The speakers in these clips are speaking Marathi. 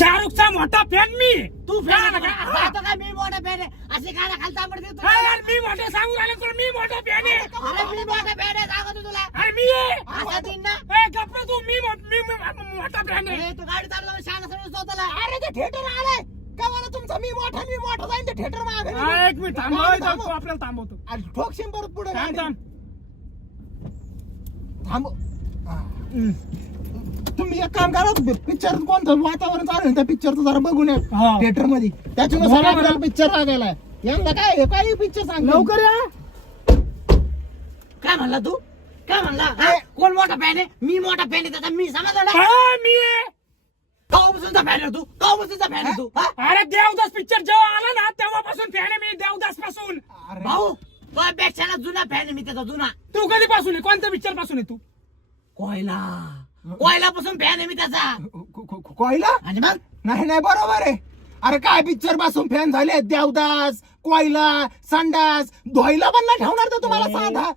शाहरुखचा मोठा फॅन मी. तू फॅन काय? मी मोठा फॅन आहे असे काय खालता पडते यार मी मोठं सांगू राहिलो तुला, मी मोठा फॅन आहे. अरे मी मोठा फॅन आहे सांगतो तुला. अरे मी आहे. असा दिन ना गप्प तू, मी मोठा फॅन आहे. तू गाडी चालवला शाळा समजतो स्वतःला. अरे ते थिएटर आलंय का मला तुमचा मी मोठा जाईन ते थिएटर मागे एक मिनिट थांब, आपल्याला थांबवतो. ठोकशीन परत पुढे थांब थांब. थांब. तुम्ही एक काम करा, पिक्चर कोणतं वातावरण चालू आहे त्या पिक्चरचं जरा बघून या हा. थिएटर मध्ये. त्याच्यानुसार आपल्याला पिक्चर लागायला यंदा काय पिक्चर सांग लवकर या. काय म्हणला तू? काय म्हणला? कोण मोठा फॅन आहे? मी मोठा फॅन आहे त्याचा. मी समजला ना. मी आहे. कवापासूनचा फॅन आहे तू? कवापासूनचा फॅन आहे तू? अरे देवदास पिक्चर जेव्हा आला ना तेव्हापासून फॅन आहे मी, देवदास पासून. भाऊ पेक्षा जुना फॅन आहे मी त्याचा, जुना. तू कधीपासून आहे? कोणत्या पिक्चर पासून आहे तू? कोयलापासून फॅन आहे मी त्याचा. कोयला आणि मग नाही बरोबर आहे. अरे काय पिक्चर पासून फॅन झाले? देवदास, कोयला, संडास धुवायला पण नाही ठेवणार तर तुम्हाला साधा.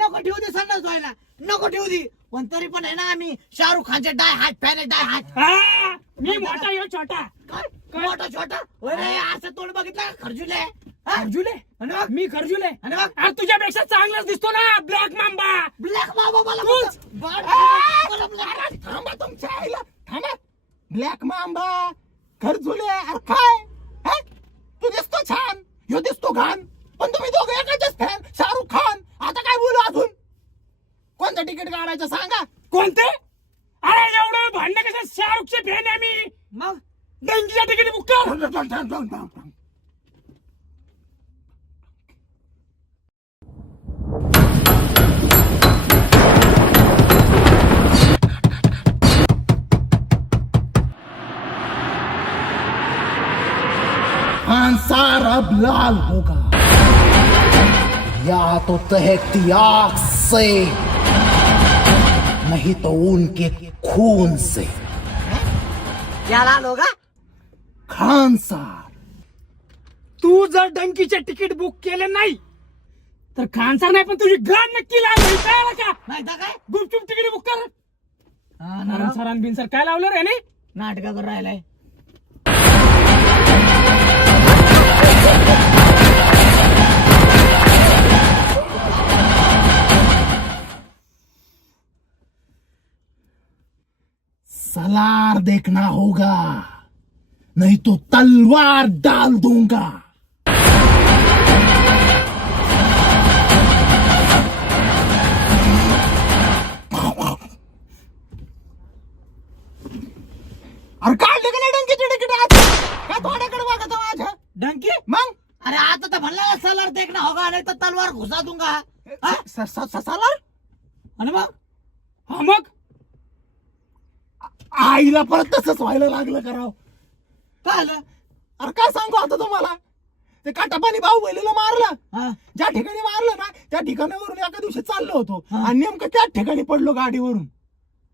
नको ठेवू दे संडास धुवायला, नको ठेवू दे. पण तरी पण आहे ना आम्ही शाहरुख खानचे डाय हार्ट फॅन आहे, डाय हार्ट. मी मोठा यो छोटा. काय मोठा छोटा? अरे असं तोंड बघितलं का? खरजुले खरजुले? आणि मग मी खरजुले. आणि मग अरे तुझ्यापेक्षा चांगलाच दिसतो ना ब्लॅक मांबा. ब्लॅक बाबा मला तूच. अरे थांबा तुमच्या आईला, थांबा. ब्लॅक मांबा खरजुले अरे काय? हे? तू दिसतो छान, ह्यो दिसतो घाण, पण तुम्ही दोघे एकाचेच फॅन. शाहरुख खान. आता काय बोलू अजून? कोणतं तिकीट काढायचं सांगा. कोणते? अरे एवढं भांडण कसं? शाहरुखचे फॅन आहे मी. मग डंकीच्या तिकीट बुक कर. खानसार अब लाल होगा या तो तहकती आग से, नहीं तो उनके खून से. याला लोगा खानसार. तू जर डंकीचे तिकीट बुक केले नाही तर खानसार नाही पण तुझी गाण नक्की लागली. कळलं का? नाही तर काय गुपचूप तिकीट बुक कर. खानसार आणि बिनसर काय लावलं रे ने? नाटक करून राहिलाय. सलार देखना होगा, नहीं तो तलवार डाल दूंगा. अरे काढले का नाही डंकीची तिकीट आज? काय थोड्याकडे बघा तो माझ्या डंकी? मग अरे आता तर म्हणला सलार देखना होगा नाही तर तलवार घुसा दूंगा. हा? सलार. आणि मग हा मग आईला परत तसंच व्हायला लागलं कराव. काय आलं? अरे काय सांगू आता तुम्हाला, ते काटापानी भाऊ बहिणीला मारलं. हा? ज्या ठिकाणी मारलं ना त्या ठिकाणावरून एका दिवशी चाललो होतो हा. आणि नेमकं त्याच ठिकाणी पडलो गाडीवरून.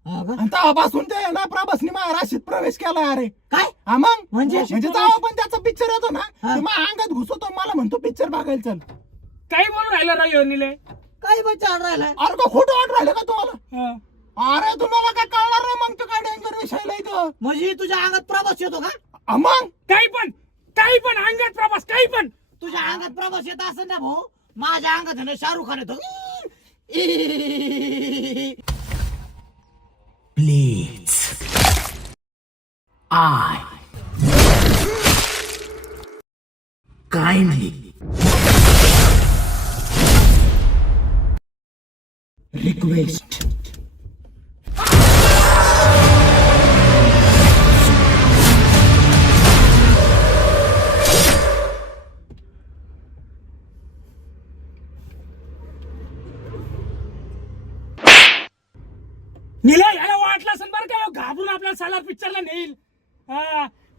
हा का? आणि तेव्हापासून ते ना प्रभासनी महाराष्ट्रात प्रवेश केला. अरे काय हा मग म्हणजे? जेव्हा पण त्याचा पिक्चर येतो ना हा. ते माझ्या अंगात घुसवतो, मला म्हणतो पिक्चर बघायला चल. काही बोलून राहिलं राव निले. काय बच्चा राहिलाय? अरे का खोटं वाट राहिलं का तुम्हाला? अरे तुम्हाला काय कळणार नाही मग तो काय डेंजर विषयला इथं. म्हणजे तुझ्या अंगात प्रवास येतो का? मग काही पण अंगात प्रवास काही पण. तुझ्या अंगात प्रवास येत असं ना भाऊ, माझ्या अंगात आहे ना शाहरुख खान येतो. प्लीज आय काइंडली रिक्वेस्ट निले याला वाटलं असेल बरं का घाबरून आपल्याला सालार पिक्चरला नेईल.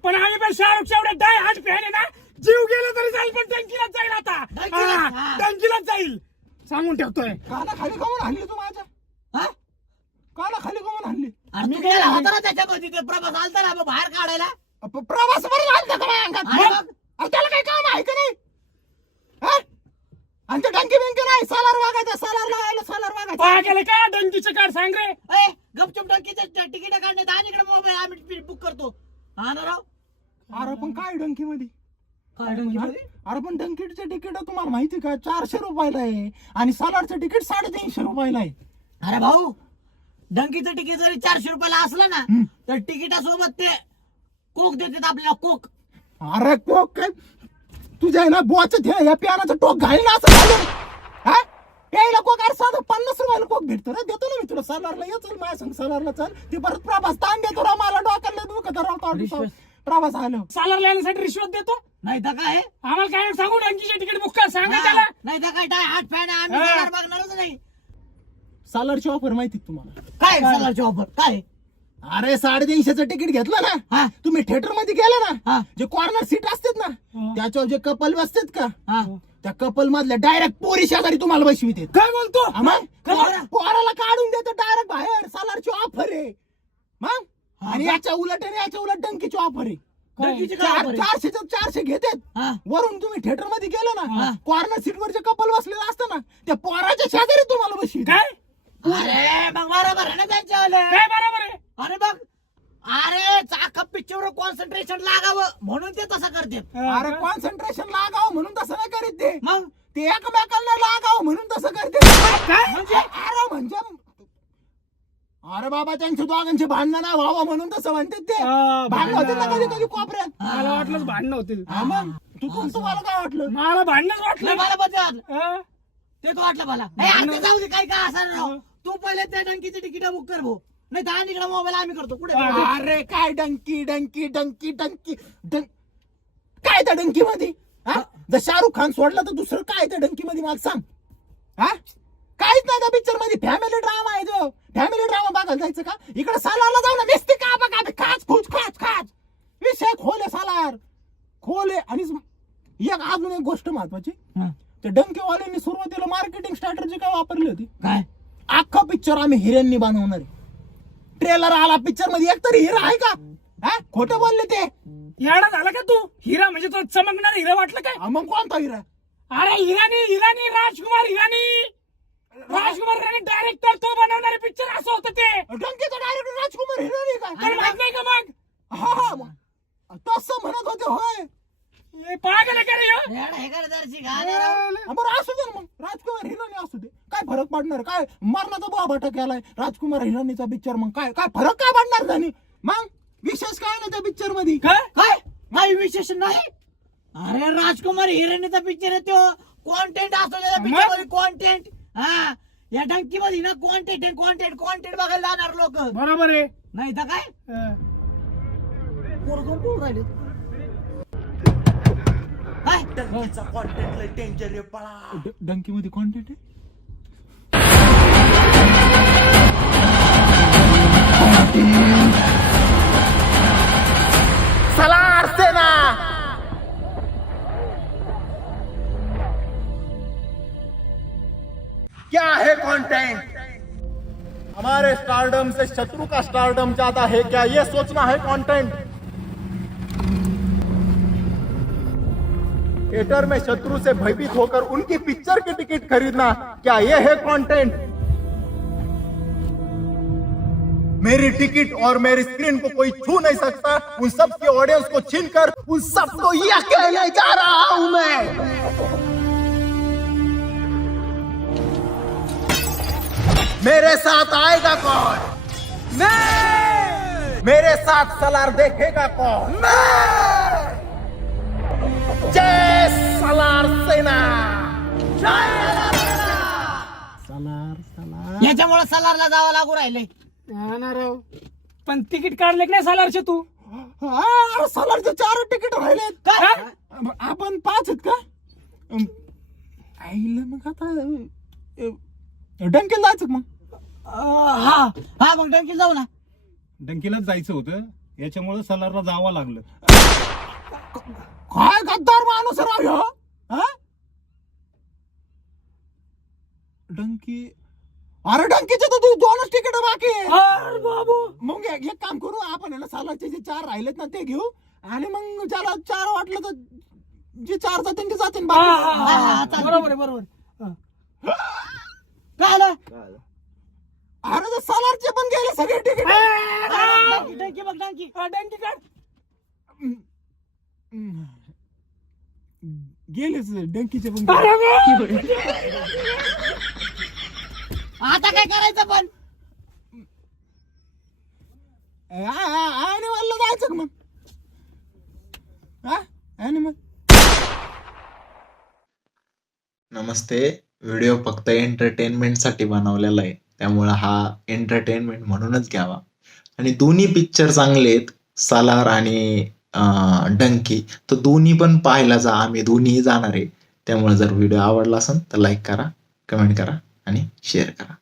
पण आम्ही पण शाहरुखच्या एवढे डाय हार्ट फॅन आहे ना, जीव गेला तरी जाईल पण डंकीलाच जाईल. आता डंकीलाच जाईल सांगून ठेवतोय. काला खाली कमून आणली तू माझ्या? हा? काला खाली कमून आणली? मी गेला होता ना त्याच्यामध्ये, ते प्रवास आलता ना बाहेर काढायला. प्रवास बरं झालता का माझ्या अंगात? आणि मग? अरे त्याला काही काम आहे का नाही? हा? आणि ते डंकी बिंकी नाही, सालार वागायचं, सालार लावायला सालार वागायचं. पहा गेले का डंकीचे कार्ड सांग रे. गपचूप डंकीचे तिकीट काढणे आणि इकडे मोबाईल आम्ही बुक करतो. हा ना राव. अरे पण काय डंकी मध्ये काय डंकीमध्ये? अरे पण डंकीचं तिकीट तुम्हाला माहिती का 400 रुपयाला आहे आणि सालारचं तिकीट 350 रुपयाला आहे. अरे भाऊ, डंकीचं तिकीट जरी 400 रुपयाला असलं ना तर तिकिटासोबत ते कोक देतात आपल्याला, कोक. अरे कोक काय तुझ्या ना बोच या पियानाचं टोक घाल ना असं घालून. हा यायला कोक अरे साधं 50 रुपयाला कोक भेटतो ना, देतो ना मी तुला. सालारला ये चल माझ्या संग, सालारला चल. ते परत प्रभास ताण देतो राव मला, डोक्याला दुखत राव प्रभास आलो. सालार येण्यासाठी रिश्वत देतो. नाही तर काय, आम्हाला काय सांगू डंकीचे तिकीट बुक कर, सांगा त्याला. नाही तर काय, डाय हार्ट फॅन आहे, आम्ही हा. सालार बघणारच नाही. सालारची ऑफर माहिती का तुम्हाला? काय सालारची ऑफर काय? अरे 350चं तिकीट घेतलं हा. ना तुम्ही थिएटर मध्ये गेला हा. ना, जे कॉर्नर सीट असतात ना हा. त्याच्यावर जे कपल बसतात का, हा. त्या कपल मधल्या डायरेक्ट पोरी शेजारी तुम्हाला बसविते. काय बोलतो? पोराला काढून देतो डायरेक्ट बाहेर. सालारची ऑफर आहे मग. आणि याच्या उलट आणि याच्या उलट डंकीची ऑफर आहे. डंकीची काय offer आहे? 400 घेतात. हा. वरून तुम्ही थिएटर मध्ये गेला हा. ना, कॉर्नर सीट वर जे कपल बसलेलं असतं ना, त्या पोराच्या शेजारी तुम्हाला बसवी. काय अरे मग बरोबर आहे ना त्यांच्यावाले. काय बरोबर आहे? अरे बघ, अरे चाक पिक्चर कॉन्सन्ट्रेशन लागावं म्हणून ते तसं करतात. अरे कॉन्सन्ट्रेशन लागावं म्हणून तसं नाही करीत ते. मग ते एकमेकांना लागावं म्हणून तसं करते. काय? अरे म्हणजे अरे बाबा त्यांच्या दोघांचे भांडणं नाही व्हावं म्हणून तसं म्हणतात ते. भांडणं होते ना कधी कधी कोपऱ्यात. मला वाटलंच भांडणं होतील. हा मग तुम्हाला काय वाटलं? मला भांडणच वाटलं. मला बघ, हा? ते तो वाटलं मला. ए, आता जाऊ दे, काय काय असं राव. तू पहिले त्या डंकीचे तिकीट बुक कर भाऊ, नाही तर आणि इकडे मोबाईल आम्ही करतो. कुठे अरे काय डंकी डंकी डंकी डंकी काय त्या डंकी मध्ये? जर शाहरुख खान सोडला तर दुसरं काय त्या डंकी मध्ये मला सांग. हा काहीच नाही त्या पिक्चर मध्ये. फॅमिली ड्रामा आहे जो. फॅमिली ड्रामा बघायला जायचं का? इकडे सालारला जाऊ ना, नुसती का बघा खाच खुच खाच खाच. विषय खोले सालार खोले. आणि एक अजून एक गोष्ट महत्वाची, त्या डंकीवाल्यांनी सुरुवातीला मार्केटिंग स्ट्रॅटेजी काय वापरली होती? काय? अख्खा पिक्चर आम्ही हिऱ्यांनी बनवणार आहे. ट्रेलर आला पिक्चर मध्ये, एक तरी हिरा आहे का? हा खोटं बोलले ते. येडा झाला का तू? हिरा म्हणजे तो चमकणारा हिरा वाटलं काय? मग कोणता हिरा? अरे हिरानी राजकुमार हिरानी डायरेक्टर, तो बनवणारे पिक्चर असं होतं ते. डंकीचा डायरेक्टर राजकुमार हिरा नाही का? तर माहित नाही का मग? हा मग तसं म्हणत होते होय. हे पळा गेले का रे ह्यो? हे काय दर्शी गाणं राव. बरं असू दे ना मग, राजकुमार हिराणी असू दे. काय फरक पडणार? काय मरणाचा बोबाटा केलाय राजकुमार हिराणीचा पिक्चर. मग काय काय फरक काय पडणार त्याने? मग विशेष काय ना त्या पिक्चर मध्ये? काय? काय काही विशेष नाही. अरे राजकुमार हिराणीचा पिक्चर आहे तो. कॉन्टेंट असतो त्या पिक्चर मध्ये, कॉन्टेंट. हा, या डंकी मध्ये ना कॉन्टेंट बघायला जाणार लोक. बरोबर आहे. नाही तर काय हा. पोरं बोलून राहिले. काय डंकीचा कॉन्टेंट लय डेंजर आहे पळा. डंकी मध्ये कॉन्टेंट आहे. सलार सेना क्या है कंटेंट? हमारे स्टारडम से शत्रु का स्टारडम ज्यादा है क्या, ये सोचना है कंटेंट. थिएटर में शत्रु से भयभीत होकर उनकी पिक्चर की टिकट खरीदना, क्या ये है कंटेंट? मेरी टिकट और मेरी स्क्रीन को कोई छू नहीं सकता. उन सब के ऑडियंस को छीनकर उन सबको यह कहने जा रहा हूं मैं, मेरे साथ आएगा कौन? मैं. मेरे साथ सलार देखेगा कौन? मैं. जय सलार सेना. सलार. याच्यामुळे सलारला जावं लागू राहिले. हा ना राव. पण तिकीट काढले की नाही सालारचे तू? सलारचे 4 तिकीट राहिलेत. काय? आपण 5 आहेत का? आईला मग आता डंकीला जायचं मग. हा हा, मग डंकी जाऊ ना. डंकीलाच जायचं होतं, याच्यामुळे सलारला जावं लागलं. काय गद्दार माणूस राव ह्यो. हा? डंकी. अरे डंकीचे तर तू 2च तिकीट बाकी आहे. अरे बाबू. मग एक काम करू आपण, आहे ना सालारचे जे 4 राहिलेत ना ते घेऊ. आणि मग ज्याला 4 वाटलं तर जे 4 जातील ते जातील. हा, हा, बाकी हा, हा. बरोबर आहे, बरोबर. हा. काय आलं? अरे ते सालारचे पण गेले सगळे तिकीट. डंकी बघ, डंकी. हा, डंकी काढ. गेलेच डंकीचे पण. आता काय करायचं पण ॲनिमलला जायचं का मग हा ॲनिमल. नमस्ते. व्हिडिओ फक्त एंटरटेनमेंटसाठी बनवलेला आहे, त्यामुळं हा एंटरटेनमेंट म्हणूनच घ्यावा. आणि दोन्ही पिक्चर चांगले आहेत, सालार आणि डंकी. तर दोन्ही पण पाहायला जा, आम्ही दोन्हीही जाणार आहे. त्यामुळे जर व्हिडिओ आवडला असेल तर लाईक करा, कमेंट करा आणि शेअर करा.